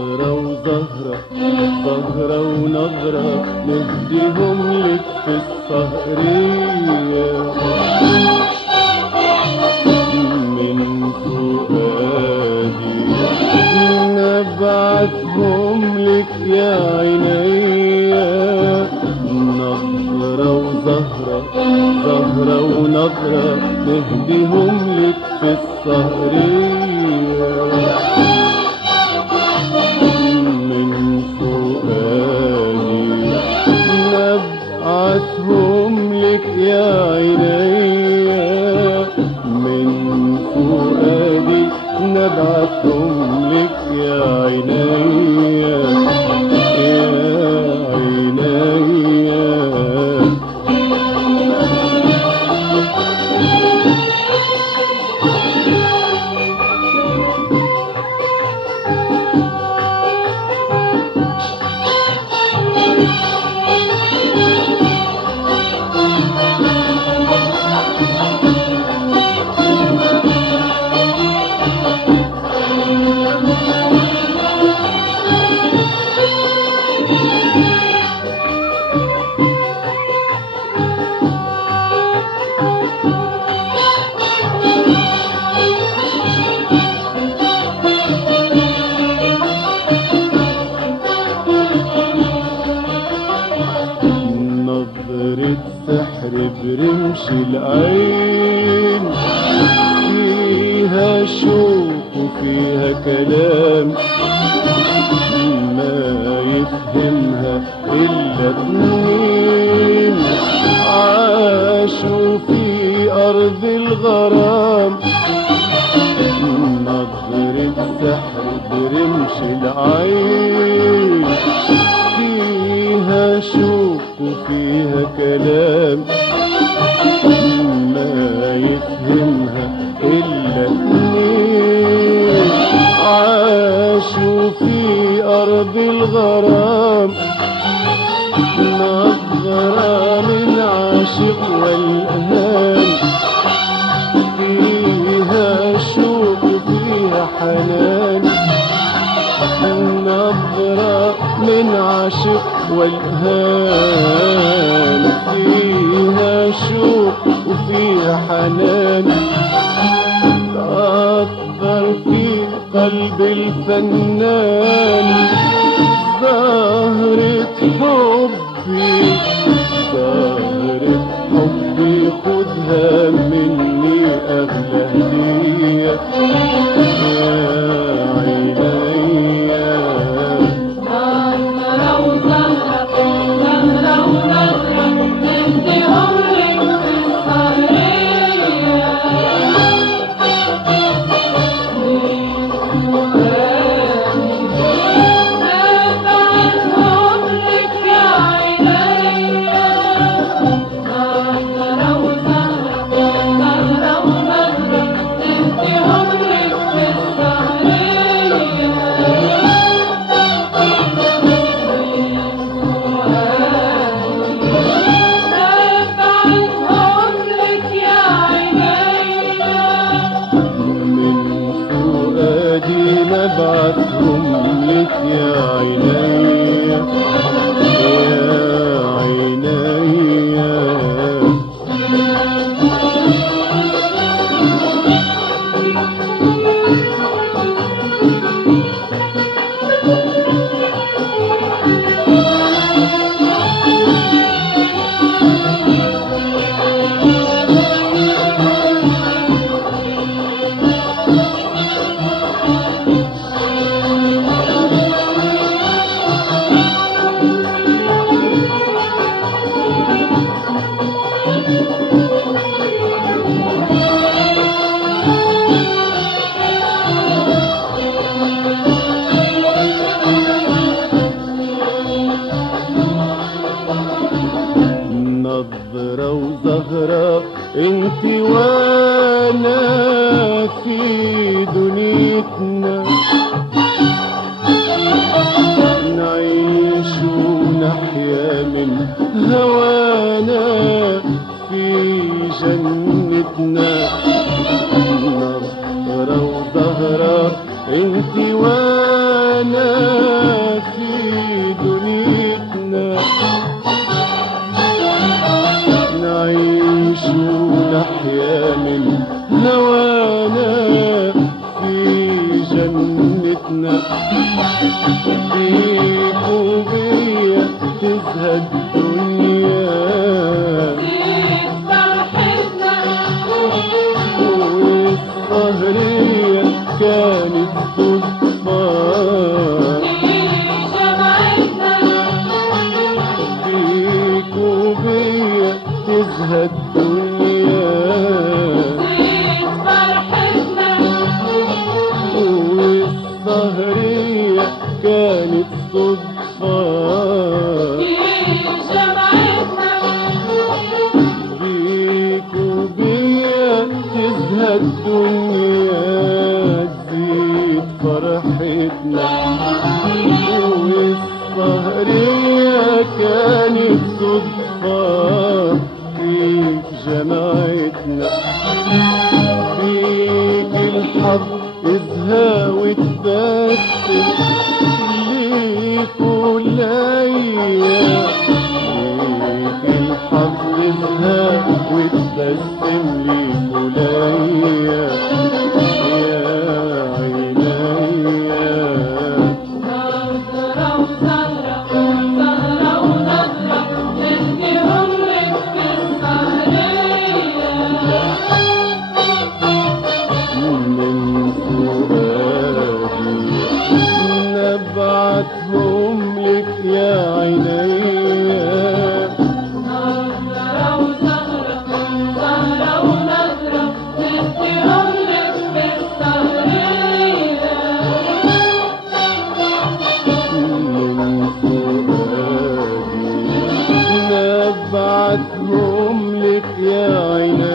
نظرة وزهرة، زهرة ونظرة نهديهم لك في السهرية من فؤادي، نبعتهم لك يا عينيا. نظرة وزهرة، زهرة ونظرة نهديهم لك في السهرية من فؤادي، نبعتهم لك يا عينيا. من فؤادي نبعتهم لك يا عينيا، يا عينيا. نظرة سحر برمش العين، فيها شوق وفيها كلام ما يفهمها إلا اتنين عاشوا في أرض الغرام. نظرة سحر برمش العين، فيها شوق وفيها كلام ما يفهمها إلا اتنين عاشوا في أرض الغرام. نظرة من عاشق والهام، فيها شوق وفيها حنان. نظرة من عاشق والهام، فيها شوق وفيها حنان. تأثر في قلب الفنان زهرة حبي، زهرة حبي خدها مني أغلى هدية يا عينيا. زهرة وزهرة، زهرة ونظرة نديهم لك في السهرية من فؤادي، نبعتهم لك يا عينيا. زهرة وزهرة، زهرة ونظرة نديهم لك الدنيا زيد فرحتنا والسهرية كانت صدفة في جمعتنا بيك وبيا تزهى الدنيا تزيد فرحتنا والسهرية كانت صدفة فيك جمعتنا فيك الحظ ازهى وتبسم ليك وليا فيك الحظ ازهى وتبسم ليك وليا يا عينيا نظرة وزهرة زهرة ونظرة نهديهم لك في السهرية من فؤادي نبعتهم لك يا عينيا نظرة وزهرة زهرة ونظرة نهديهم لك في السهرية من فؤادي نبعتهم لك يا عينيا